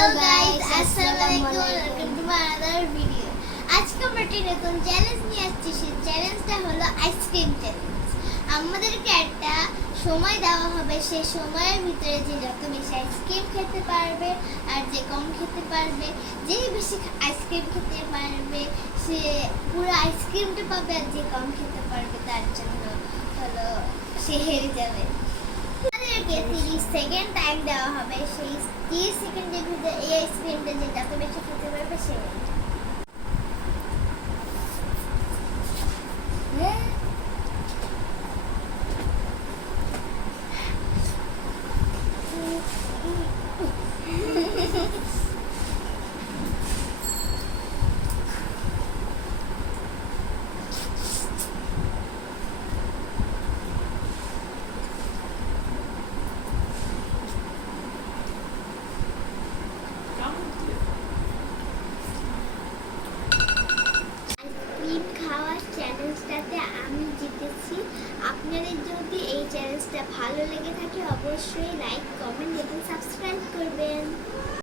Hello guys, আসসালামু আলাইকুম, welcome to my other video. আজকে আমরা একটি নতুন চ্যালেঞ্জ নিয়ে আসছি। সেই চ্যালেঞ্জটা হলো আইসক্রিম চ্যালেঞ্জ। আমাদেরকে একটা সময় দেওয়া হবে, সেই সময়ের ভিতরে যে যত বেশি আইসক্রিম খেতে পারবে আর যে কম খেতে পারবে, যে বেশি আইসক্রিম খেতে পারবে সে পুরো আইসক্রিমটা পাবে, আর যে কম খেতে পারবে তার জন্য হলো সে হেরে যাবে। আমাদেরকে 30 সেকেন্ড টাইম দেওয়া হবে। সেই 30 সেকেন্ডের ভিতরে এই আইসক্রিমটা যে যত বেশি খেতে পারবে সে আইসক্রিম খাওয়ার চ্যালেঞ্জটাতে আমি জিতেছি। আপনাদের যদি এই চ্যালেঞ্জটা ভালো লেগে থাকে অবশ্যই লাইক, কমেন্ট এবং সাবস্ক্রাইব করবেন।